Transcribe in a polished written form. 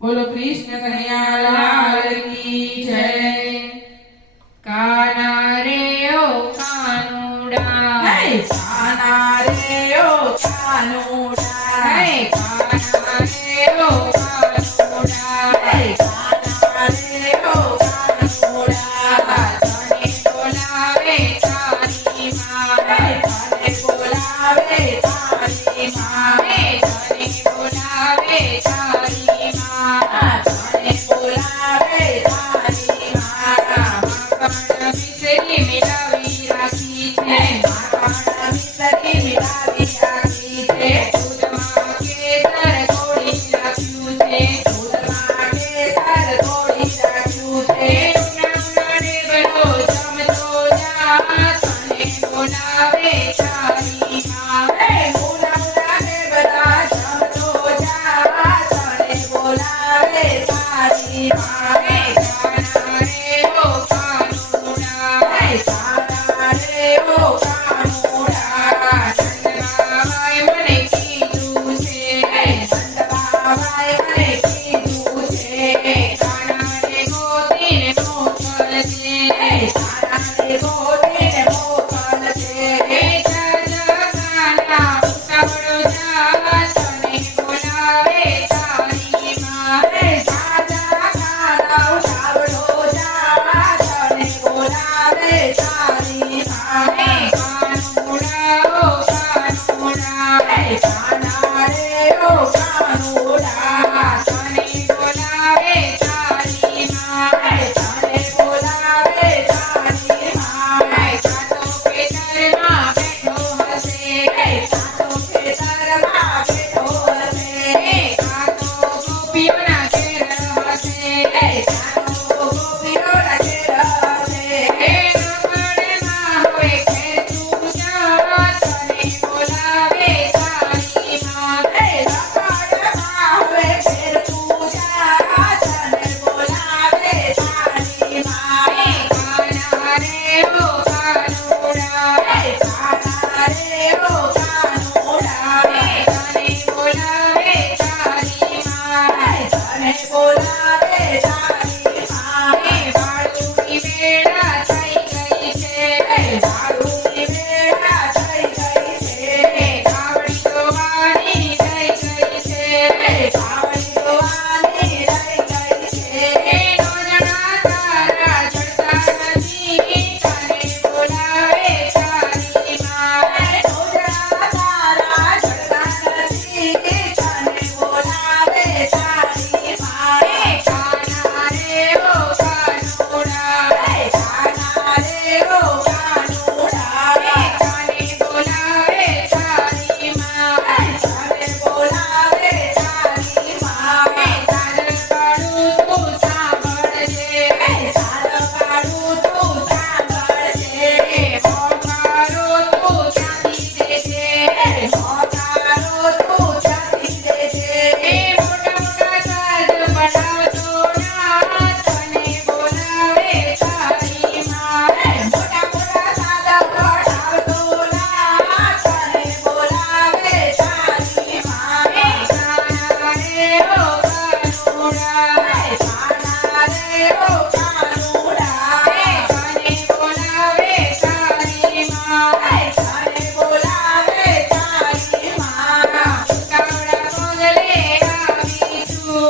बोलो कृष्ण कन्हैया लाल की जय। काना रे ओ कानूड़ा, काना रे ओ कानूड़ा, काना रे ओ कानूड़ा, काना रे ओ कानूड़ा, तने बोलावे तारी माँ, तने बोलावे तारी माँ, तने बोलावे तारी माँ, तने बोलावे तारी माँ। माखण मिश्री मिलावी राखी છે, माखण मिश्री मिलावी राखी છે, દૂધમાં કેસર ઘોળી રાખ્યું છે, દૂધમાં કેસર ઘોળી રાખ્યું છે, ઉનાળે બધો જમતો જા, તને બોલાવે તારી માં, ઉનાળે બધા જમતો જા, તને બોલાવે તારી માँ। કાના રે ઓ કાનુડા, કાના રે ઓ કાનુડા, ચંદ્રમાએ મને કીધું છે, ચંદબાબાએ મને કીધું છે, કાનાને ગોતીને મોકલજે, કાનાને ગોતીને મોકલજે, જાજા કાના ઉતાવળો જા, તને બોલાવે તારી માં, રાજા કાના ઉતાવળો જા, તને બોલાવે તારી માँ। કાનુડા ઓ કાનુડા, કાના રે ઓ કાનુડા, તને બોલાવે તારી માં, તને બોલાવે તારી માँ। કાતો ખેતરમાં બેઠો હશે, સાતો ખેતરમાં બેઠો હશે, કાતો ગોપીઓના ઘેર હશે, સાતો ગોપીઓના ઘેર હશે, રમણમાં હવે ઘેર તું જા, તને બોલાવે તારી માં, રખડમાં હવે ઘેર તું જા, તને બોલાવે તારી માँ। કાના રે ઓ કાનુડા, કાના રે ઓ કાનુડા, તને બોલાવે તારી માં, તને બોલાવે તારી માँ। વાળુની વેળા થઈ ગઈ છે, દારૂની વેળા થઈ ગઈ છે, કાવડી તો વાળી થઈ ગઈ છે, કાવડી જોવાની રહી ગઈ છે, નોંધણા તારા જડતા નથી, તને બોલાવે તારી માં, નોંધણા તારા જડતા નથી, તને બોલાવે તારી માँ। કાના રે ઓ કાનુડા, કાના રે ઓ કાનુડા, તને બોલાવે તારી માં, તને બોલાવે તારી માँ। તાર પાડું તું સાંભળજે, તાર પાડું તું સાંભળજે, હોકારો તું ત્યાંથી દેજે, હોકારો તું જતી દેજે, મોટા મોટા સાજ બનાવતો ના, તને બોલાવે તારી માં, મોટા મોટા સાદા પડાવતો ના, તને બોલાવે તારી માँ। કાના રે ઓ કાનુડા, કાના રે ઓ કાનુડા, તને બોલાવે તારી માં, તને બોલાવે તારી માँ। કાવડા પગલે આવી છું,